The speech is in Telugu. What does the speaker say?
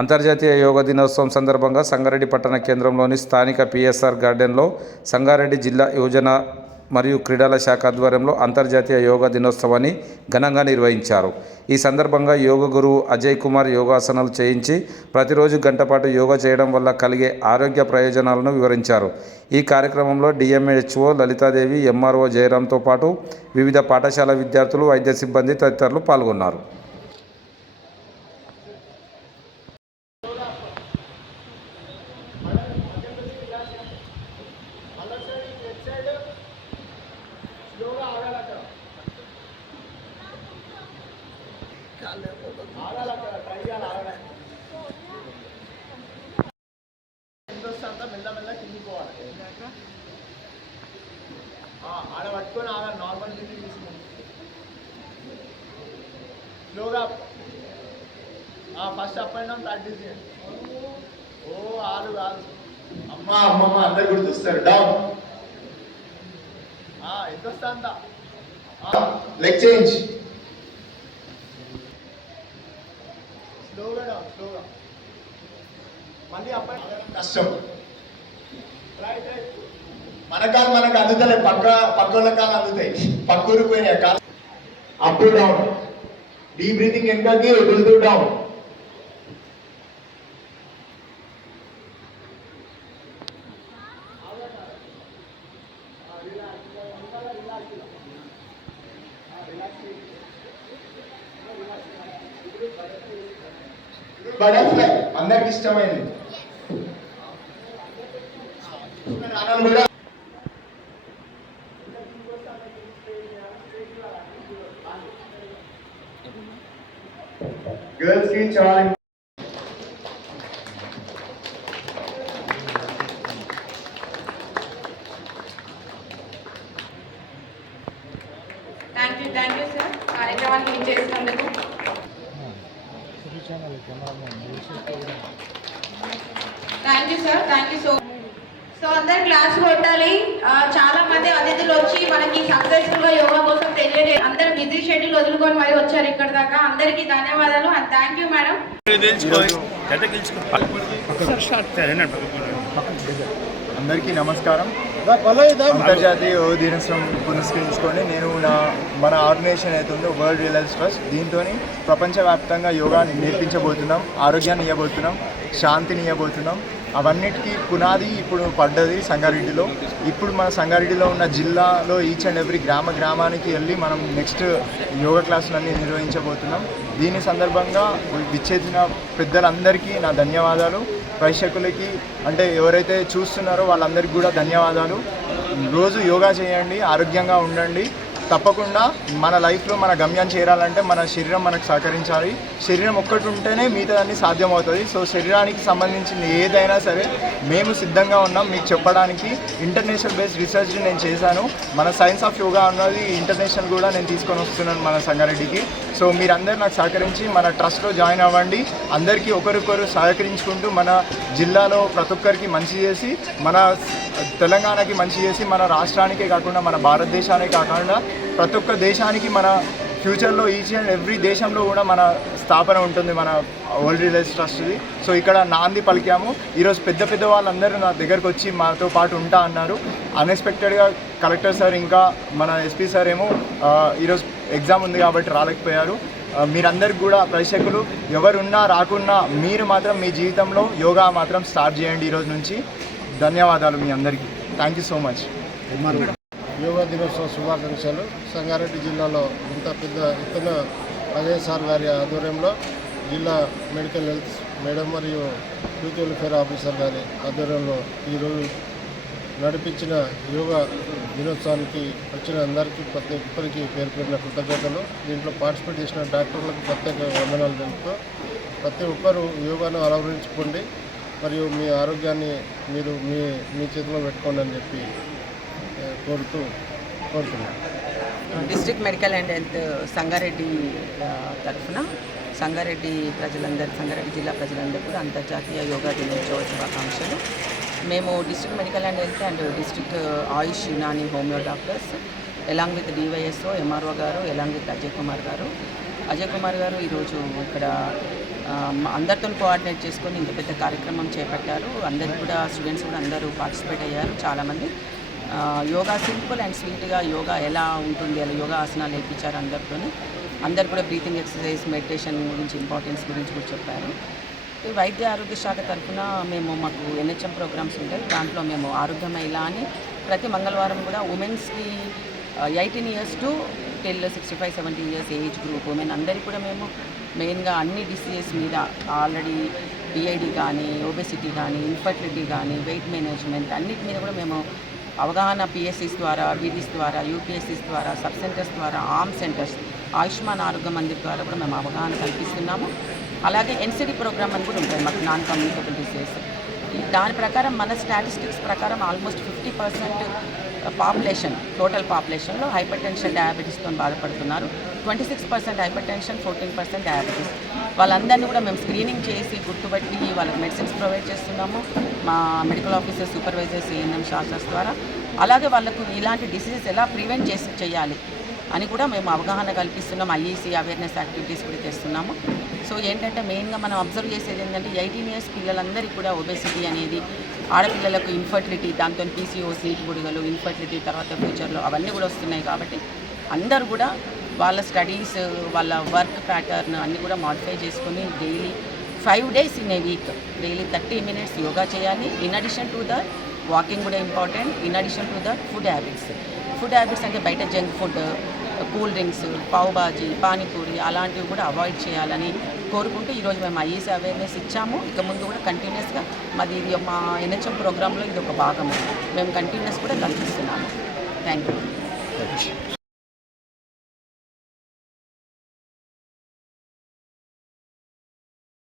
అంతర్జాతీయ యోగా దినోత్సవం సందర్భంగా సంగారెడ్డి పట్టణ కేంద్రంలోని స్థానిక పిఎస్ఆర్ గార్డెన్లో సంగారెడ్డి జిల్లా యువజన మరియు క్రీడల శాఖ ఆధ్వర్యంలో అంతర్జాతీయ యోగా దినోత్సవాన్ని ఘనంగా నిర్వహించారు. ఈ సందర్భంగా యోగ గురువు అజయ్ కుమార్ యోగాసనాలు చేయించి ప్రతిరోజు గంటపాటు యోగా చేయడం వల్ల కలిగే ఆరోగ్య ప్రయోజనాలను వివరించారు. ఈ కార్యక్రమంలో డిఎంహెచ్ఓ లలితాదేవి, ఎంఆర్ఓ జయరాంతో పాటు వివిధ పాఠశాల విద్యార్థులు, వైద్య సిబ్బంది తదితరులు పాల్గొన్నారు. మెల్లమెల్ల కిందికి పోవాలి. ఆడ పట్టుకొని ఆగాలి. నార్మల్ కిందికి తీసుకుంది స్లోగా. First up and down practice చేయండి. ఆలు కాదు, అమ్మ అమ్మమ్మ అందరు గుర్తొస్తారు. డౌన్ ఎంత వస్తా అంత. Leg change. స్లోగా డౌన్, స్లోగా. మళ్ళీ అప్ అండ్ డౌన్. కష్టం. Right right. మన కాలు మనకు అందుతలే, పక్కల కాలు అందుతాయి. పక్కూరు పోయినాయి కాలు. Up to down. Deep breathing ఎంతకి వదులుతూ డౌన్. బటర్ఫ్లై అందరికి ఇష్టమైంది. గర్ల్స్ కి చాలా థ్యాంక్ యూ సార్ కార్యక్రమాన్ని ఏం చేసినందుకు. Thank you sir, thank you so అందరు క్లాస్ కొట్టాలి. చాలా మంది అతిథులు వచ్చి మనకి సక్సెస్ఫుల్ గా యోగా కోసం తెలియజేయాలి. అందరు బిజీ షెడ్యూల్ వదులుకొని మరి వచ్చారు ఇక్కడ దాకా. అందరికి ధన్యవాదాలు అండ్ థ్యాంక్ యూ మేడం. అందరికీ నమస్కారం. అంతర్జాతీయ యోగా దినోత్సవం పురస్కరించుకొని నేను మన ఆర్గనైజేషన్ అయితే ఉందో వరల్డ్ రిలయన్స్ ట్రస్ట్, దీంతో ప్రపంచవ్యాప్తంగా యోగా నేర్పించబోతున్నాం, ఆరోగ్యాన్ని ఇవ్వబోతున్నాం, శాంతిని ఇవ్వబోతున్నాం. అవన్నిటికీ పునాది ఇప్పుడు పడ్డది సంగారెడ్డిలో. ఇప్పుడు మన సంగారెడ్డిలో ఉన్న జిల్లాలో ఈచ్ అండ్ ఎవ్రీ గ్రామానికి వెళ్ళి మనం నెక్స్ట్ యోగా క్లాసులన్నీ నిర్వహించబోతున్నాం. దీని సందర్భంగా విచ్చేసిన పెద్దలందరికీ నా ధన్యవాదాలు. ప్రేక్షకులకి అంటే ఎవరైతే చూస్తున్నారో వాళ్ళందరికీ కూడా ధన్యవాదాలు. రోజు యోగా చేయండి, ఆరోగ్యంగా ఉండండి. తప్పకుండా మన లైఫ్లో మన గమ్యం చేరాలంటే మన శరీరం మనకు సహకరించాలి. శరీరం ఒక్కటి ఉంటేనే మిగతాదన్నీ సాధ్యమవుతుంది. సో శరీరానికి సంబంధించిన ఏదైనా సరే మేము సిద్ధంగా ఉన్నాం మీకు చెప్పడానికి. ఇంటర్నేషనల్ బేస్డ్ రీసెర్చ్ నేను చేశాను. మన సైన్స్ ఆఫ్ యోగా అన్నది ఇంటర్నేషనల్ కూడా నేను తీసుకొని వస్తున్నాను మన సంగారెడ్డికి. సో మీరందరూ నాకు సహకరించి మన ట్రస్ట్లో జాయిన్ అవ్వండి. అందరికీ ఒకరికొకరు సహకరించుకుంటూ మన జిల్లాలో ప్రతి ఒక్కరికి మంచి చేసి, మన తెలంగాణకి మంచి చేసి, మన రాష్ట్రానికే కాకుండా మన భారతదేశానికే కాకుండా ప్రతి ఒక్క దేశానికి మన ఫ్యూచర్లో ఈచ్ అండ్ ఎవ్రీ దేశంలో కూడా మన స్థాపన ఉంటుంది మన వరల్డ్ రిలయన్స్ ట్రస్ట్ది. సో ఇక్కడ నాంది పలికాము. ఈరోజు పెద్ద వాళ్ళందరూ నా దగ్గరకు వచ్చి మాతో పాటు ఉంటా అన్నారు. అన్ఎక్స్పెక్టెడ్గా కలెక్టర్ సార్ ఇంకా మన ఎస్పీ సార్ ఏమో ఈరోజు ఎగ్జామ్ ఉంది కాబట్టి రాలేకపోయారు. మీరందరికీ కూడా ప్రేక్షకులు ఎవరున్నా రాకున్నా మీరు మాత్రం మీ జీవితంలో యోగా మాత్రం స్టార్ట్ చేయండి ఈరోజు నుంచి. ధన్యవాదాలు మీ అందరికీ. Thank you so much. Yoga దినోత్సవ శుభాకాంక్షలు. సంగారెడ్డి జిల్లాలో ఇంత పెద్ద ఎత్తున అజయ్ సార్ గారి ఆధ్వర్యంలో జిల్లా మెడికల్ హెల్త్ మేడం మరియు యూత్ వెల్ఫేర్ ఆఫీసర్ గారి ఆధ్వర్యంలో ఈరోజు నడిపించిన యోగా దినోత్సవానికి వచ్చిన అందరికీ ప్రతి ఒక్కరికి పేరు పేరున కృతజ్ఞతలు. దీంట్లో పార్టిసిపేట్ చేసిన డాక్టర్లకు ప్రత్యేక వందనాలు తెలుపుతూ ప్రతి ఒక్కరూ యోగాను అలవరించుకోండి మరియు మీ ఆరోగ్యాన్ని మీరు మీ చేతిలో పెట్టుకోండి అని చెప్పి కోరుతున్నాను. District medical and health Sangareddy తరఫున సంగారెడ్డి జిల్లా ప్రజలందరూ కూడా అంతర్జాతీయ యోగా దినోత్సవ శుభాకాంక్షలు. మేము district medical and health and district Ayush Unani homeo doctors along with DYSO MRO గారు ఎలాంగ్ విత్ అజయ్ కుమార్ గారు ఈరోజు ఇక్కడ అందరితో కోఆర్డినేట్ చేసుకొని ఇంత పెద్ద కార్యక్రమం చేపట్టారు. అందరికి కూడా స్టూడెంట్స్ కూడా అందరూ పార్టిసిపేట్ అయ్యారు చాలామంది. యోగా సింపుల్ అండ్ స్వీట్గా యోగా ఎలా ఉంటుంది, అలా యోగా ఆసనాలు వేయించారు అందరితోని. అందరు కూడా బ్రీతింగ్ ఎక్సర్సైజ్, మెడిటేషన్ గురించి, ఇంపార్టెన్స్ గురించి కూడా చెప్పారు. ఈ వైద్య ఆరోగ్య శాఖ తరఫున మాకు NHM ప్రోగ్రామ్స్ ఉంటాయి. దాంట్లో మేము ఆరోగ్య మహిళ అని ప్రతి మంగళవారం కూడా ఉమెన్స్కి 18 years to till 65-70 years age group women అందరికీ కూడా మేము మెయిన్గా అన్ని డిసీజెస్ మీద ఆల్రెడీ PID కానీ, ఒబెసిటీ కానీ, ఇన్ఫర్టిలిటీ కానీ, వెయిట్ మేనేజ్మెంట్ అన్నిటి మీద కూడా మేము అవగాహన PSCs ద్వారా, BDs ద్వారా, UPSCs ద్వారా, సబ్ సెంటర్స్ ద్వారా, ఆర్మ్ సెంటర్స్, ఆయుష్మాన్ ఆరోగ్య మందిర్ ద్వారా కూడా మేము అవగాహన కల్పిస్తున్నాము. అలాగే NCD ప్రోగ్రామ్ అని కూడా ఉంటుంది మాకు, నాన్ కమ్యూనికబుల్ డిసీజెస్. దాని ప్రకారం మన స్టాటిస్టిక్స్ ప్రకారం ఆల్మోస్ట్ 50% పాపులేషన్, టోటల్ పాపులేషన్లో హైపర్ టెన్షన్, డయాబెటీస్తో బాధపడుతున్నారు. 26% హైపర్ టెన్షన్, 14% డయాబెటీస్. వాళ్ళందరినీ కూడా మేము స్క్రీనింగ్ చేసి గుర్తుపట్టి వాళ్ళకి మెడిసిన్స్ ప్రొవైడ్ చేస్తున్నాము మా medical officer, supervisors, ANM shastras ద్వారా. అలాగే వాళ్ళకు ఇలాంటి డిసీజెస్ ఎలా ప్రివెంట్ చేయాలి అని కూడా మేము అవగాహన కల్పిస్తున్నాం. IEC అవేర్నెస్ యాక్టివిటీస్ కూడా చేస్తున్నాము. సో ఏంటంటే మెయిన్గా మనం అబ్జర్వ్ చేసేది ఏంటంటే 18 years పిల్లలందరికీ కూడా ఒబెసిటీ అనేది, ఆడపిల్లలకు ఇన్ఫర్టిలిటీ, దాంతో PCOS, బుడగలు, ఇన్ఫర్టిలిటీ తర్వాత ఫ్యూచర్లో అవన్నీ కూడా వస్తున్నాయి. కాబట్టి అందరూ కూడా వాళ్ళ స్టడీస్, వాళ్ళ వర్క్ ప్యాటర్న్ అన్నీ కూడా మాడిఫై చేసుకొని daily 5 days in a week daily 30 minutes yoga చేయాలి. In addition to that walking కూడా important. In addition to that food habits అంటే బయట junk food, cool drinks, pav bhaji, panipuri అలాంటివి కూడా అవాయిడ్ చేయాలని కోరుకుంటూ ఈరోజు మేము IEC అవేర్నెస్ ఇచ్చాము. ఇక ముందు కూడా కంటిన్యూస్గా ఇది మా NHM ప్రోగ్రాంలో ఇది ఒక భాగం. మేము కంటిన్యూస్ కూడా కల్పిస్తున్నాము. Thank you.